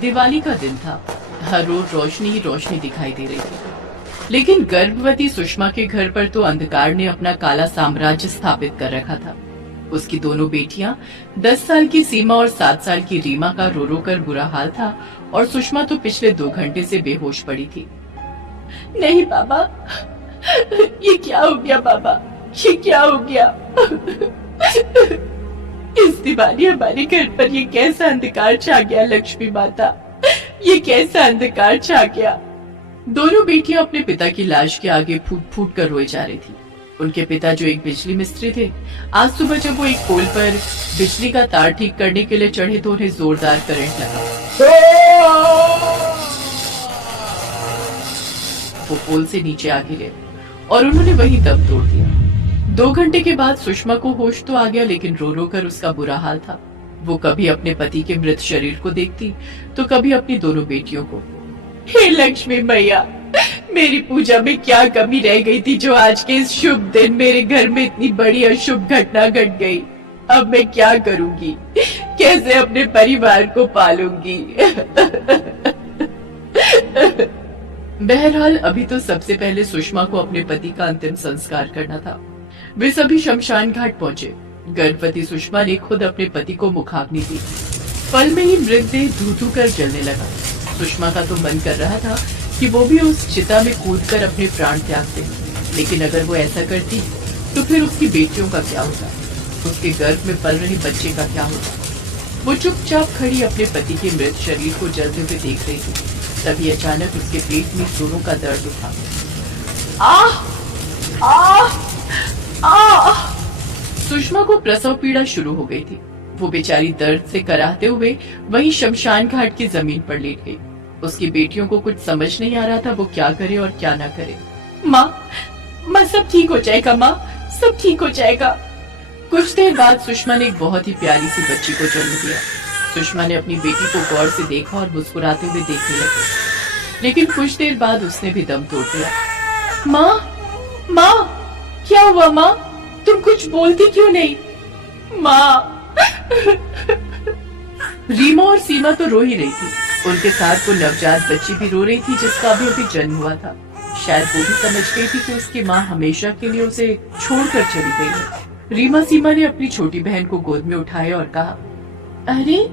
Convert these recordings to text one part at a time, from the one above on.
दिवाली का दिन था। हर रोज रोशनी ही रोशनी दिखाई दे रही थी, लेकिन गर्भवती सुषमा के घर पर तो अंधकार ने अपना काला साम्राज्य स्थापित कर रखा था। उसकी दोनों बेटियां 10 साल की सीमा और 7 साल की रीमा का रो रो कर बुरा हाल था और सुषमा तो पिछले 2 घंटे से बेहोश पड़ी थी। नहीं बाबा, ये क्या हो गया बाबा, ये क्या हो गया? इस दिवाली हमारे घर पर ये कैसा अंधकार छा गया लक्ष्मी माता, ये कैसा अंधकार छा गया? दोनों बेटियां अपने पिता की लाश के आगे फूट फूट कर रोए जा रही थी। उनके पिता जो एक बिजली मिस्त्री थे, आज सुबह जब वो एक पोल पर बिजली का तार ठीक करने के लिए चढ़े तो उन्हें जोरदार करंट लगा। वो पोल से नीचे आ गिरे और उन्होंने वहीं दम तोड़ दिया। 2 घंटे के बाद सुषमा को होश तो आ गया, लेकिन रो रो कर उसका बुरा हाल था। वो कभी अपने पति के मृत शरीर को देखती तो कभी अपनी दोनों बेटियों को। हे लक्ष्मी मैया, मेरी पूजा में क्या कमी रह गई थी जो आज के इस शुभ दिन मेरे घर में इतनी बड़ी अशुभ घटना घट गई। अब मैं क्या करूंगी, कैसे अपने परिवार को पालूंगी? बहरहाल अभी तो सबसे पहले सुषमा को अपने पति का अंतिम संस्कार करना था। वे सभी शमशान घाट पहुंचे। गर्भवती सुषमा ने खुद अपने पति को मुखाग्नि दी। पल में ही मृतदेह धू धू कर जलने लगा। सुषमा का तो मन कर रहा था कि वो भी उस चिता में कूदकर अपने प्राण त्याग दे, लेकिन अगर वो ऐसा करती तो फिर उसकी बेटियों का क्या होता, उसके गर्भ में पल रहे बच्चे का क्या होता? वो चुपचाप खड़ी अपने पति के मृत शरीर को जलते हुए देख रही थी। तभी अचानक उसके पेट में जोरों का दर्द उठा। आह! आह! आह! सुषमा को प्रसव पीड़ा शुरू हो गई थी। वो बेचारी दर्द से कराहते हुए वहीं शमशान घाट की जमीन पर लेट गई। उसकी बेटियों को कुछ समझ नहीं आ रहा था वो क्या करे और क्या ना करे। माँ सब ठीक हो जाएगा, माँ सब ठीक हो जाएगा। कुछ देर बाद सुषमा ने एक बहुत ही प्यारी सी बच्ची को जन्म दिया। सुषमा ने अपनी बेटी को गौर से देखा और मुस्कुराते हुए देखने लगी, लेकिन कुछ देर बाद उसने भी दम तोड़ दिया। माँ क्या हुआ माँ, तुम कुछ बोलती क्यों नहीं? माँ। रीमा और सीमा तो रो ही रही थी। उनके साथ वो नवजात बच्ची भी रो रही थी जिसका अभी जन्म हुआ था। शायद वो भी समझ गई थी कि उसकी माँ हमेशा के लिए उसे छोड़कर चली गई है। रीमा सीमा ने अपनी छोटी बहन को गोद में उठाया और कहा, अरे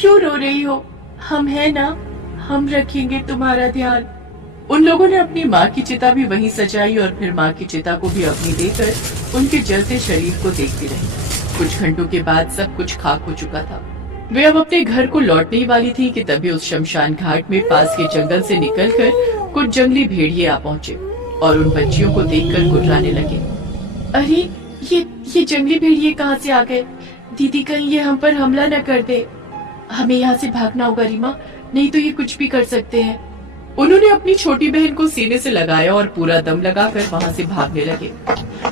क्यों रो रही हो, हम है ना, हम रखेंगे तुम्हारा ध्यान। उन लोगों ने अपनी माँ की चिता भी वहीं सजाई और फिर माँ की चिता को भी अग्नि देकर उनके जलते शरीर को देखती रही। कुछ घंटों के बाद सब कुछ खाक हो चुका था। वे अब अपने घर को लौटने ही वाली थी कि तभी उस शमशान घाट में पास के जंगल से निकलकर कुछ जंगली भेड़िए आ पहुंचे और उन बच्चियों को देखकर गुर्राने लगे। अरे ये जंगली भेड़िए कहाँ से आ गए? दीदी कहीं ये हम पर हमला न कर दे। हमें यहाँ से भागना होगा रीमा, नहीं तो ये कुछ भी कर सकते हैं। उन्होंने अपनी छोटी बहन को सीने से लगाया और पूरा दम लगाकर वहाँ से भागने लगे।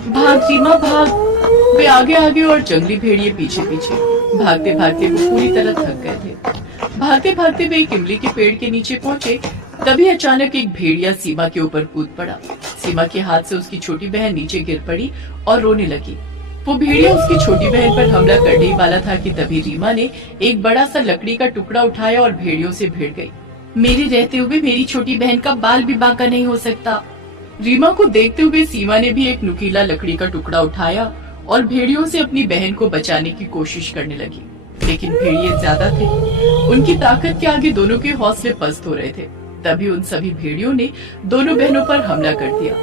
भाग रीमा भाग। वे आगे आगे और जंगली भेड़िए पीछे पीछे। भागते भागते वो पूरी तरह थक गए थे। भागते भागते वे एक इमली के पेड़ के नीचे पहुँचे। तभी अचानक एक भेड़िया सीमा के ऊपर कूद पड़ा। सीमा के हाथ से उसकी छोटी बहन नीचे गिर पड़ी और रोने लगी। वो भेड़िया उसकी छोटी बहन पर हमला करने ही वाला था कि तभी रीमा ने एक बड़ा सा लकड़ी का टुकड़ा उठाया और भेड़ियों से भिड़ गई। मेरे रहते हुए मेरी छोटी बहन का बाल भी बांका नहीं हो सकता। रीमा को देखते हुए सीमा ने भी एक नुकीला लकड़ी का टुकड़ा उठाया और भेड़ियों से अपनी बहन को बचाने की कोशिश करने लगी, लेकिन भेड़िए ज्यादा थे। उनकी ताकत के आगे दोनों के हौसले पस्त हो रहे थे। तभी उन सभी भेड़ियों ने दोनों बहनों पर हमला कर दिया।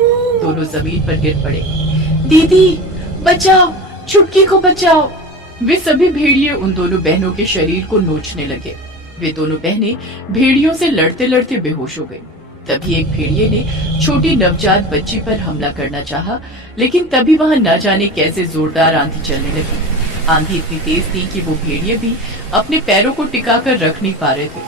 दोनों जमीन पर गिर पड़े। दीदी बचाओ, छुटकी को बचाओ। वे सभी भेड़िए उन दोनों बहनों के शरीर को नोचने लगे। वे दोनों बहनें भेड़ियों से लड़ते लड़ते बेहोश हो गई। तभी एक भेड़िए ने छोटी नवजात बच्ची पर हमला करना चाहा, लेकिन तभी वहाँ न जाने कैसे जोरदार आंधी चलने लगी। आंधी इतनी तेज थी कि वो भेड़िए भी अपने पैरों को टिका कर रख नहीं पा रहे थे।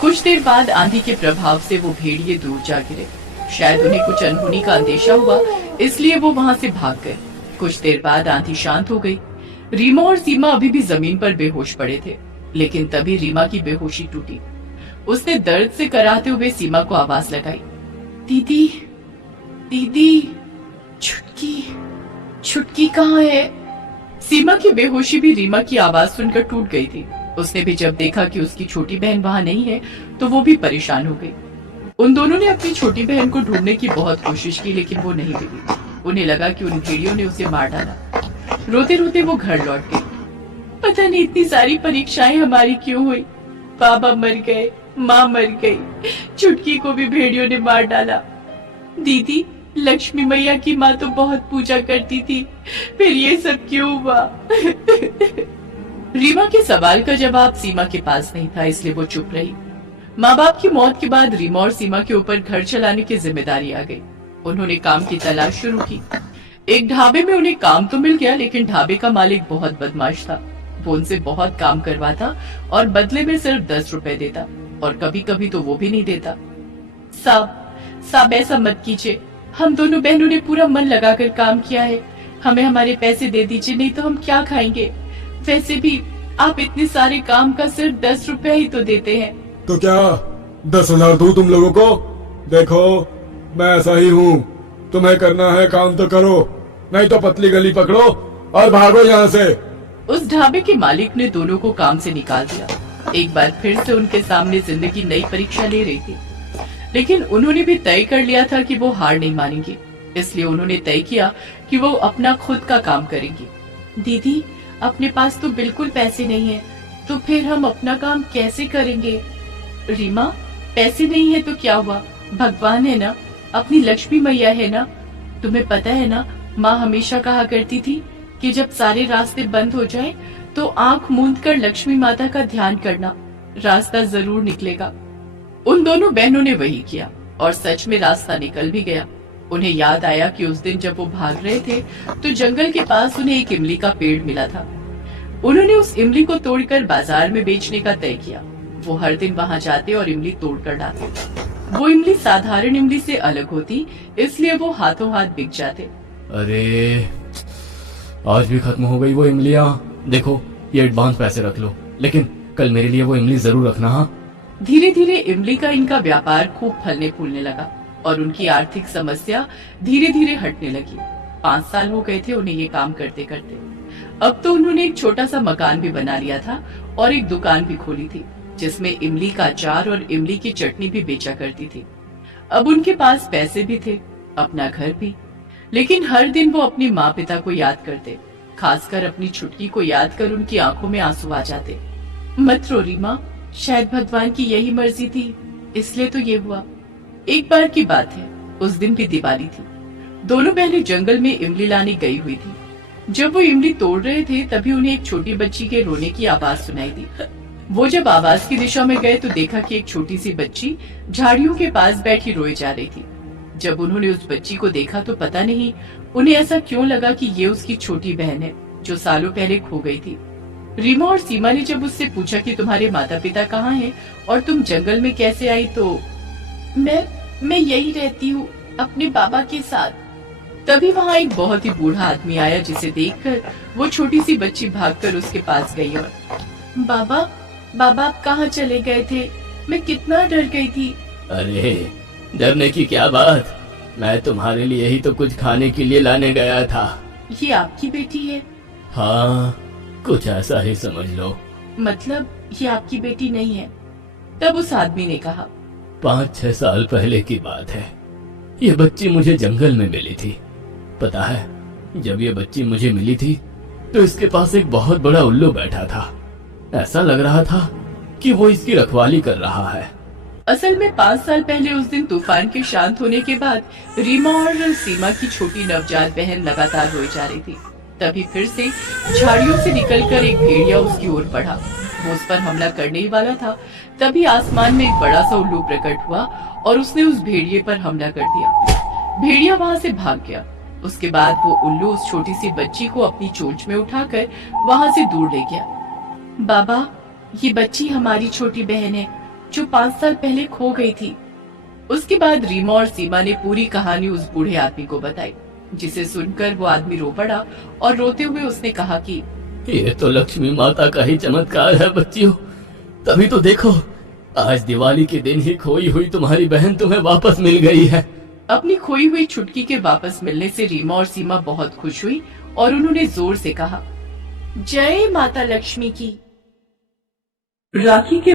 कुछ देर बाद आंधी के प्रभाव से वो भेड़िए दूर जा गिरे। शायद उन्हें कुछ अनहोनी का अंदेशा हुआ, इसलिए वो वहाँ से भाग गए। कुछ देर बाद आंधी शांत हो गई। रीमा और सीमा अभी भी जमीन पर बेहोश पड़े थे, लेकिन तभी रीमा की बेहोशी टूटी। उसने दर्द से कराहते हुए सीमा को आवाज लगाई, दीदी दीदी, छुटकी कहाँ है? सीमा की बेहोशी भी रीमा की आवाज सुनकर टूट गई थी। उसने भी जब देखा कि उसकी छोटी बहन वहाँ नहीं है तो वो भी परेशान हो गई। उन दोनों ने अपनी छोटी बहन को ढूंढने की बहुत कोशिश की, लेकिन वो नहीं मिली। उन्हें लगा कि उन भेड़ियों ने उसे मार डाला। रोते रोते वो घर लौट गई। पता नहीं इतनी सारी परीक्षाएं हमारी क्यों हुई। बाबा मर गए, माँ मर गई, चुटकी को भी भेड़ियों ने मार डाला। दीदी, लक्ष्मी मैया की माँ तो बहुत पूजा करती थी, फिर ये सब क्यों हुआ? रीमा के सवाल का जवाब सीमा के पास नहीं था, इसलिए वो चुप रही। माँ बाप की मौत के बाद रीमा और सीमा के ऊपर घर चलाने की जिम्मेदारी आ गई। उन्होंने काम की तलाश शुरू की। एक ढाबे में उन्हें काम तो मिल गया, लेकिन ढाबे का मालिक बहुत बदमाश था। वो उनसे बहुत काम करवाता और बदले में सिर्फ 10 रुपए देता, और कभी कभी तो वो भी नहीं देता। साहब ऐसा मत कीजिए, हम दोनों बहनों ने पूरा मन लगाकर काम किया है, हमें हमारे पैसे दे दीजिए, नहीं तो हम क्या खाएंगे? वैसे भी आप इतने सारे काम का सिर्फ 10 रुपया ही तो देते हैं। तो क्या 10,000 दूं तुम लोगों को? देखो, मैं ऐसा ही हूँ, तुम्हें करना है काम तो करो, नहीं तो पतली गली पकड़ो और भागो यहाँ से। उस ढाबे के मालिक ने दोनों को काम से निकाल दिया। एक बार फिर से उनके सामने जिंदगी नई परीक्षा ले रही थी, लेकिन उन्होंने भी तय कर लिया था कि वो हार नहीं मानेंगे। इसलिए उन्होंने तय किया कि वो अपना खुद का काम करेंगी। दीदी, अपने पास तो बिल्कुल पैसे नहीं है, तो फिर हम अपना काम कैसे करेंगे? रीमा, पैसे नहीं है तो क्या हुआ, भगवान है ना, अपनी लक्ष्मी मैया है ना। तुम्हें पता है ना, माँ हमेशा कहा करती थी कि जब सारे रास्ते बंद हो जाएं, तो आंख मूंद कर लक्ष्मी माता का ध्यान करना, रास्ता जरूर निकलेगा। उन दोनों बहनों ने वही किया और सच में रास्ता निकल भी गया। उन्हें याद आया कि उस दिन जब वो भाग रहे थे तो जंगल के पास उन्हें एक इमली का पेड़ मिला था। उन्होंने उस इमली को तोड़कर बाजार में बेचने का तय किया। वो हर दिन वहाँ जाते और इमली तोड़कर लाते। वो इमली साधारण इमली से अलग होती, इसलिए वो हाथों हाथ बिक जाते। अरे, आज भी खत्म हो गई वो इमलियाँ। देखो, ये एडवांस पैसे रख लो, लेकिन कल मेरे लिए वो इमली जरूर रखना। हाँ। धीरे धीरे इमली का इनका व्यापार खूब फलने फूलने लगा और उनकी आर्थिक समस्या धीरे धीरे हटने लगी। 5 साल हो गए थे उन्हें ये काम करते करते। अब तो उन्होंने एक छोटा सा मकान भी बना लिया था और एक दुकान भी खोली थी, जिसमें इमली का अचार और इमली की चटनी भी बेचा करती थी। अब उनके पास पैसे भी थे, अपना घर भी, लेकिन हर दिन वो अपनी माँ पिता को याद करते, खासकर अपनी छुटकी को याद कर उनकी आंखों में आंसू आ जाते। मत रो रीमा, शायद भगवान की यही मर्जी थी, इसलिए तो ये हुआ। एक बार की बात है, उस दिन भी दिवाली थी। दोनों बहनें जंगल में इमली लाने गई हुई थी। जब वो इमली तोड़ रहे थे तभी उन्हें एक छोटी बच्ची के रोने की आवाज सुनाई दी। वो जब आवाज की दिशा में गए तो देखा कि एक छोटी सी बच्ची झाड़ियों के पास बैठी रोए जा रही थी। जब उन्होंने उस बच्ची को देखा तो पता नहीं उन्हें ऐसा क्यों लगा कि ये उसकी छोटी बहन है जो सालों पहले खो गई थी। रीमा और सीमा ने जब उससे पूछा कि तुम्हारे माता पिता कहाँ हैं और तुम जंगल में कैसे आई, तो मैं यही रहती हूँ अपने बाबा के साथ। तभी वहाँ एक बहुत ही बूढ़ा आदमी आया, जिसे देखकर वो छोटी सी बच्ची भागकर उसके पास गई और बाबा आप कहाँ चले गए थे? मैं कितना डर गई थी। अरे, डरने की क्या बात, मैं तुम्हारे लिए ही तो कुछ खाने के लिए लाने गया था। ये आपकी बेटी है? हाँ, कुछ ऐसा ही समझ लो। मतलब ये आपकी बेटी नहीं है? तब उस आदमी ने कहा, 5-6 साल पहले की बात है। ये बच्ची मुझे जंगल में मिली थी। पता है, जब ये बच्ची मुझे मिली थी तो इसके पास एक बहुत बड़ा उल्लू बैठा था। ऐसा लग रहा था कि वो इसकी रखवाली कर रहा है। असल में 5 साल पहले उस दिन तूफान के शांत होने के बाद रीमा और सीमा की छोटी नवजात बहन लगातार रोई जा रही थी। तभी फिर से झाड़ियों से निकलकर एक भेड़िया उसकी ओर बढ़ा। वो उस पर हमला करने ही वाला था, तभी आसमान में एक बड़ा सा उल्लू प्रकट हुआ और उसने उस भेड़िए पर हमला कर दिया। भेड़िया वहाँ से भाग गया। उसके बाद वो उल्लू उस छोटी सी बच्ची को अपनी चोंच में उठाकर वहाँ से दूर ले गया। बाबा, ये बच्ची हमारी छोटी बहन है जो 5 साल पहले खो गई थी। उसके बाद रीमा और सीमा ने पूरी कहानी उस बूढ़े आदमी को बताई, जिसे सुनकर वो आदमी रो पड़ा और रोते हुए उसने कहा कि ये तो लक्ष्मी माता का ही चमत्कार है बच्चियों। तभी तो देखो, आज दिवाली के दिन ही खोई हुई तुम्हारी बहन तुम्हें वापस मिल गई है। अपनी खोई हुई छुटकी के वापस मिलने से रीमा और सीमा बहुत खुश हुई और उन्होंने जोर से कहा, जय माता लक्ष्मी की। राखी के